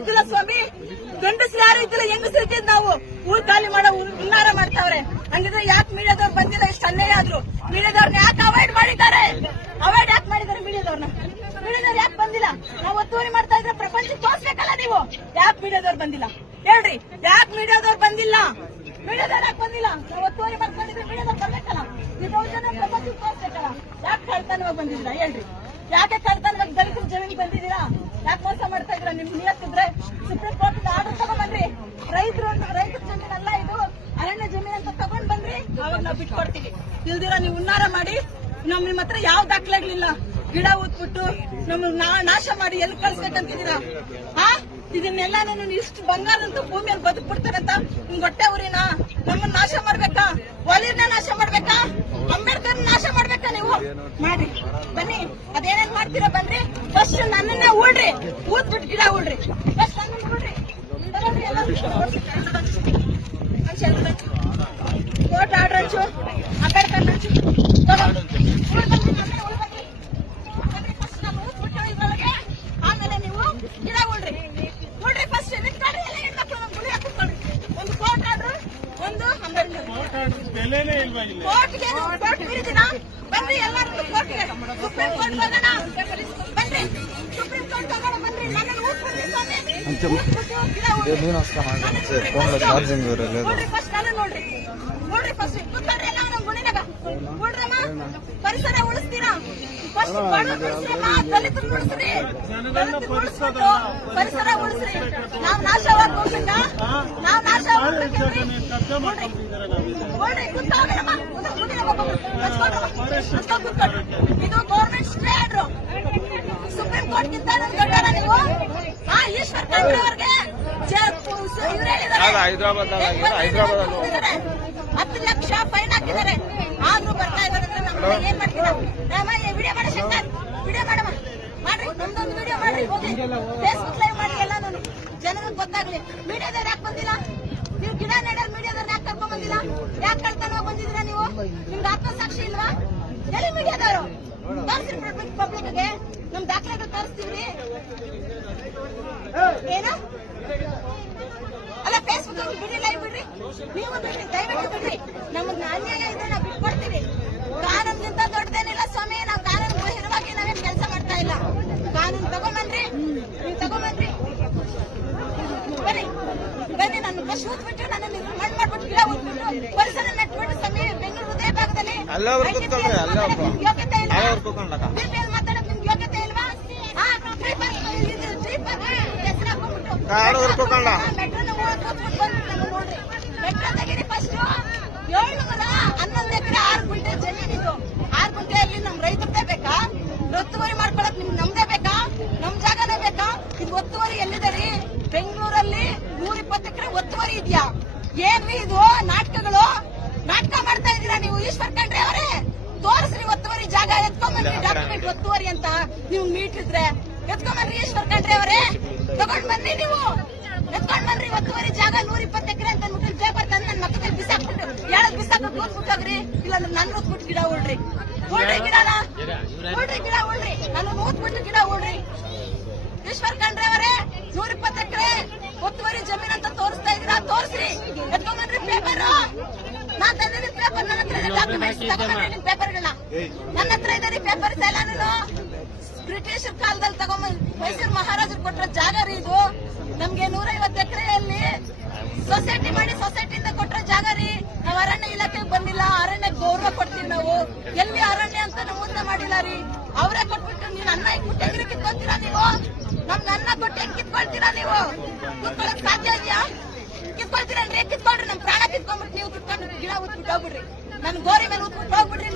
ಇದ್ದಿಲ್ಲ ಸ್ವಾಮಿ. ಗಂಡಸ್ರು ಯಾರು ಇದ್ದಿಲ್ಲ, ಹೆಂಗಸ್ರು ಇದ್ದಿದ್ ನಾವು. ಊರ್ ಖಾಲಿ ಮಾಡೋ ಉನ್ನಾರ ಮಾಡ್ತಾವ್ರೆ. ಹಂಗಿದ್ರೆ ಯಾಕೆ ಮೀಡಿಯಾದವ್ರು ಬಂದಿಲ್ಲ? ಇಷ್ಟು ಅನ್ಯಾಯ ಆದ್ರು. ಮೀಡಿಯಾದವ್ರನ್ನ ಯಾಕೆ ಅವಾಯ್ಡ್ ಮಾಡಿದ್ದಾರೆ? ಅವಾಯ್ಡ್ ಯಾಕೆ ಮಾಡಿದ್ದಾರೆ ಮೀಡಿಯಾದವ್ರನ್ನ ಮೀಡಿಯಾದವ್ರು ಯಾಕೆ ಬಂದಿಲ್ಲ? ನಾವು ಒತ್ತುವರಿ ಮಾಡ್ತಾ ಇದ್ರೆ ಪ್ರಪಂಚ ತೋರ್ಸ್ಬೇಕಲ್ಲ ನೀವು. ಯಾಕೆ ಮೀಡಿಯಾದವ್ರು ಬಂದಿಲ್ಲ? ಹೇಳ್ರಿ, ಯಾಕೆ ಮೀಡಿಯಾದವ್ರು ಬಂದಿಲ್ಲ? ಮೀಡಿಯಾದವ್ರು ಯಾಕೆ ಬಂದಿಲ್ಲ? ನಾವು ಒತ್ತುವರಿ ಮಾಡ್ಕೊಂಡಿದ್ರೆ ಮೀಡಿಯಾದವ್ರು ಬರ್ಬೇಕಲ್ಲ. ನೀವು ತೋರ್ಸ್ಬೇಕಲ್ಲ. ಯಾಕೆ ಕಳ್ತನವಾಗಿ ಬಂದಿಲ್ಲ ಹೇಳ್ರಿ. ಯಾಕೆ ಕಳ್ತನವಾಗಿ ದಲಿತರ ಜಮೀನಿಗೆ ಬಂದಿದ್ದೀರಾ? ಯಾಕೆ ಮೋಸ ಮಾಡ್ತಾ ಇದ್ರ ನಿಮ್ ನಿಯತ್ತಿದ್ರೆ ಸುಪ್ರೀಂ ಕೋರ್ಟ್ ಆರ್ಡರ್ ತಗೊಂಡ್ಬನ್ರಿ ರೈತರು ರೈತರ ಅಲ್ಲ ಇದು. ಅರಣ್ಯ ಜಮೀನ್ ಅಂತ ತಗೊಂಡ್ ಬನ್ರಿ. ಅವಾಗ ನಾವು ಬಿಟ್ಕೊಡ್ತೀವಿ. ಇಲ್ದಿರ ನೀವು ಉನ್ನಾರ ಮಾಡಿ ನಮ್ ನಿಮ್ ಹತ್ರ ಯಾವ ದಾಖಲೆಗಳಿಲ್ಲ. ಗಿಡ ಊದ್ಬಿಟ್ಟು ನಮ್ ನಾಶ ಮಾಡಿ ಎಲ್ಲಿ ಕಳ್ಸ್ಬೇಕಂತಿದ್ದೀರಾ ಹಾ ಇದನ್ನೆಲ್ಲ ನಾನು ಇಷ್ಟು ಬಂಗಾರ ಅಂತ ಭೂಮಿಯಲ್ಲಿ ಬದುಕ್ಬಿಡ್ತಾರಂತ ನಿಮ್ ಹೊಟ್ಟೆ ಊರಿನ ನಮ್ಮನ್ನ ನಾಶ ಮಾಡ್ಬೇಕಾ ಒಲಿರ್ನ ನಾಶ ಮಾಡ್ಬೇಕಾ ಅಂಬೇಡ್ಕರ್ ನಾಶ ಮಾಡ್ಬೇಕಾ ನೀವು ಮಾಡ್ರಿ ಬನ್ನಿ ಅದೇನೇನ್ ಮಾಡ್ತೀರಾ ಬನ್ರಿ ಫಸ್ಟ್ ನನ್ನನ್ನ ಊಡ್ರಿ ಊದ್ಬಿಟ್ಟು ಗಿಡ ಊಡ್ರಿ ಫಸ್ಟ್ ನನ್ನನ್ನ ಊಡ್ರಿ ತಗೊಳ್ರಿ ಎಲ್ಲ. ಕೋರ್ಟ್ ಆರ್ಡರ್ ಹಂಚು ಅಂಬೇಡ್ಕರ್ ಹಂಚು ತಗೋ. ಊಡ್ ಬನ್ನಿ, ನನ್ನನ್ನ ಊಡ್ ಬನ್ನಿ. ಬನ್ನಿ, first ನಾನು ಊದ್ಬಿಟ್ಟು ಇದ್ರೊಳಗೆ, ಆಮೇಲೆ ನೀವು ಗಿಡ ಊಡ್ರಿ ಊಡ್ರಿ ಫಸ್ಟ್ ನಿಂತ್ಕೊಳ್ರಿ ಎಲ್ಲ ಹೆಣ್ಮಕ್ಳು ನಮ್ ಗುಳಿ ಹಾಕ್ಕೊಳ್ರಿ ಒಂದು ಕೋರ್ಟ್ ಆರ್ಡರ್ ಒಂದು ಇಲ್ಲಿ? ಕೋರ್ಟ್ಗೆ ಕೋರ್ಟ್ ಬಿರಿದಿನ ಬನ್ರಿ ಎಲ್ಲರೂ ಕೋರ್ಟ್ಗೆ ಸುಪ್ರೀಂ ಕೋರ್ಟ್ ನೀನು ಅಷ್ಟೇ ಮಾಡಿ ಸರ್ ಫೋನ್లో ಚಾರ್ಜಿಂಗ್ ಇರಲ್ಲ ಪರಿಸರ ಉಳಿಸ್ತೀರಾ ಪರಿಸರ ಉಳಿಸ್ರಿ ನಾವ್ ಹೋಗ್ಬೇಕಾ ನಾವ್ ನಾಶ ನೋಡ್ರಿ ನೋಡ್ರಿ ಕೂತ್ಕೊಳ್ಳೋಣ ಇದು government stay order supreme court ಗಿಂತ ದೊಡ್ಡವರ ನೀವು ಹಾ ಈಶ್ವರ್ ಖಂಡ್ರೆ ಅವ್ರಿಗೆ ಹೇಳಿದ್ದಾರೆ ಹೈದರಾಬಾದ್. ಹತ್ತು ಲಕ್ಷ ಫೈನ್ ಹಾಕಿದ್ದಾರೆ. ಆದ್ರೂ ಬರ್ತಾ ಇದ್ದಾರೆ ನಾವು ಏನು ಮಾಡ್ತೀರಾ? ವಿಡಿಯೋ ಮಾಡಿ ಶಂಕರ್. ವಿಡಿಯೋ ಮಾಡಮ್ಮ ಮಾಡ್ರಿ ನಮ್ದೊಂದು ವಿಡಿಯೋ ಮಾಡ್ರಿ ಹೋಗಿ ಫೇಸ್ಬುಕ್ ಲೈವ್ ಮಾಡಿ ಎಲ್ಲ ನಾನು ಜನರಿಗೆ ಗೊತ್ತಾಗ್ಲಿ. ಮೀಡಿಯಾದವ್ರು ಯಾಕೆ ಬಂದಿಲ್ಲ? ನೀವು ಗಿಡ ನೆಡೋರು ಮೀಡಿಯಾದವ್ರು ಯಾಕೆ ಕರ್ಕೊಂಡ್ ಬಂದಿಲ್ಲ? ಯಾಕೆ ಕಳ್ತನ ಬಂದಿದ್ದೀರಾ ನೀವು? ನಿಮ್ಗೆ ಆತ್ಮಸಾಕ್ಷಿ ಇಲ್ವಾ? ಎಲ್ಲಿ ಮೀಡಿಯಾದವರು? ತೋರಿಸ್ರಿ ಪಬ್ಲಿಕ್ಗೆ ನಮ್ ದಾಖಲೆಗಳು ತೋರಿಸ್ತೀವ್ರಿ ಏನ? ಬಿಡಿ ಲೈವ್ ಬಿಡ್ರಿ. ನೀವು ಬಿಡ್ರಿ ದಯವಿಟ್ಟು ಬಿಡ್ರಿ. ನಮ್ಮ ಅನ್ಯಾಯ ಇದೆ ನಾವು ಬಿಟ್ಕೊಡ್ತೀವಿ ಕಾನೂನ್ಗಿಂತ ದೊಡ್ಡದೇನಿಲ್ಲ ಸ್ವಾಮಿ ನಾವು ಕಾನೂನು ಬಹಿರವಾಗಿ ನಾವೇನ್ ಕೆಲಸ ಮಾಡ್ತಾ ಇಲ್ಲ. ಕಾನೂನು ತಗೊಂಬನ್ರಿ ನೀವು ತಗೊಂಬನ್ರಿ ಬನ್ನಿ ಬನ್ನಿ ನಾನು ಬಸ್ ಊದ್ಬಿಟ್ಟು ನನ್ನ ಮಣ್ಣು ಮಾಡ್ಬಿಟ್ಟು ಗಿಡ ಊದ್ಬಿಟ್ಟು ಪರಿಸರ ನೆಟ್ಬಿಟ್ಟು ಸ್ವಾಮಿ ಬೆಂಗಳೂರು ಹೃದಯ ಭಾಗದಲ್ಲಿ. ಯೋಗ್ಯತೆ ಇಲ್ಲ ಮಾತಾಡಕ್ ನಿಮ್ಗೆ ಯೋಗ್ಯತೆ ಇಲ್ವಾ? ಇದು ಹಾಕೊಂಡ್ಬಿಟ್ಟು. ಹನ್ನೊಂದು ಎಕರೆ ಆರು ಗುಂಟೆ ಜಮೀನಿದು ಆರು ಗುಂಟೆಯಲ್ಲಿ ನಮ್ ರೈತರದೇ ಬೇಕಾ ಒತ್ತುವರಿ ಮಾಡ್ಕೊಳಕ್ ನಿಮ್ಗೆ ನಮ್ದೇ ಬೇಕಾ ನಮ್ ಜಾಗನೇ ಬೇಕಾ ಇದು ಒತ್ತುವರಿ ಎಲ್ಲಿದೆ ರೀ ಬೆಂಗಳೂರಲ್ಲಿ ನೂರ ಇಪ್ಪತ್ತು ಎಕರೆ ಒತ್ತುವರಿ ಇದೆಯಾ ಏನ್ರಿ ಇದು ನಾಟಕಗಳು ನಾಟಕ ಮಾಡ್ತಾ ಇದ್ದೀರಾ ನೀವು ಈಶ್ವರ್ ಖಂಡ್ರೆ ಅವರೇ ತೋರಿಸ್ರಿ ಒತ್ತುವರಿ ಜಾಗ ಎತ್ಕೊಂಬನ್ರಿ ಡಾಕ್ಯುಮೆಂಟ್ ಒತ್ತುವರಿ ಅಂತ ನೀವು ಮೀಟಿದ್ರೆ ಎತ್ಕೊಂಬನ್ರಿ ಈಶ್ವರ್ ಖಂಡ್ರೆ ಅವರೇ ತಗೊಂಡ್ ಬನ್ನಿ ನೀವು ಎತ್ಕೊಂಡ್ ಬನ್ರಿ ಒತ್ತುವರಿ ಜಾಗ ಇಪ್ಪತ್ತು ಎಕರೆ ಅಂತ ಅಂದ್ಬಿಟ್ಟು ಪೇಪರ್ ತಂದು ನನ್ನ ಮಕ್ಕಳಿಗೆ ಬಿಸಾಕ್ಬಿಟ್ಟು ಹೇಳದ್ ಬಿಸಾಕ ಕೂತ್ಬಿಟ್ಟೋಗ್ರಿ ಇಲ್ಲ ನನ್ನ ಊದ್ಬಿಟ್ಟು ಗಿಡ ಉಳ್ರಿ. ಉಳ್ರಿ ಗಿಡ ನಾನು ಊದ್ಬಿಟ್ಟು ಗಿಡ ಉಳ್ರಿ. ಈಶ್ವರ್ ಖಂಡ್ರೆ ಅವರೇ ಎಕರೆ ಒತ್ತುವರಿ ಜಮೀನ್ ಅಂತ ತೋರಿಸ್ತಾ ಇದೀರಾ ತೋರಿಸ್ರಿ. ಎತ್ಕೊಂಡ್ಬನ್ರಿ ಪೇಪರ್ ನಾ ತಂದಿದ್ದೀನಿ ಪೇಪರ್ ನಿಮ್ ಪೇಪರ್ಗಳನ್ನ ನನ್ನ ಹತ್ರ ಇದೆ ಪೇಪರ್ಸ್ ಎಲ್ಲ ನಾನು ಬ್ರಿಟಿಷ್ ಕಾಲದಲ್ಲಿ ತಗೊಂಬಂದ್ ಮೈಸೂರು ಮಹಾರಾಜರು ಕೊಟ್ಟರೆ ಜಾಗ ರೀ ಇದು. ನಮ್ಗೆ ನೂರೈವತ್ತು ಎಕರೆಯಲ್ಲಿ ಸೊಸೈಟಿ ಮಾಡಿ ಸೊಸೈಟಿಯಿಂದ ಕೊಟ್ಟರೆ ಜಾಗ ರೀ. ನಾವ್ ಅರಣ್ಯ ಇಲಾಖೆಗೆ ಬಂದಿಲ್ಲ ಅರಣ್ಯ ಗೌರವ ಕೊಡ್ತೀವಿ ನಾವು. ಎಲ್ಲಿ ಅರಣ್ಯ ಅಂತ ಮುಂದೆ ಮಾಡಿಲ್ಲ ರೀ. ಅವರೇ ಕೊಟ್ಬಿಟ್ಟು ನೀವು ಅನ್ನ ಇಟ್ಬಿಟ್ಟು ಕಿತ್ಕೊಂತೀರಾ ನೀವು? ನಮ್ಗೆ ಅನ್ನ ಕೊಟ್ಟು ಹೆಂಗ್ ಕಿತ್ಕೊಳ್ತೀರಾ ನೀವು? ಕಿತ್ಕೊಳಕ್ ಸಾಧ್ಯ ಇದೆಯಾ? ಕಿತ್ಕೊಳ್ತೀರಲ್ರಿ ಕಿತ್ಕೊಳ್ರಿ, ನಮ್ ಪ್ರಾಣ ಕಿತ್ಕೊಂಡ್ಬಿಟ್ಟು ನೀವು ಕಿತ್ಕೊಂಡು ಗಿಡ ಉತ್ಬಿಟ್ಟು ಹೋಗ್ಬಿಡ್ರಿ. ನನ್ ಗೋರಿ ಮೇಲೆ ಉತ್ಬಿಟ್ಟು ಹೋಗ್ಬಿಡ್ರಿ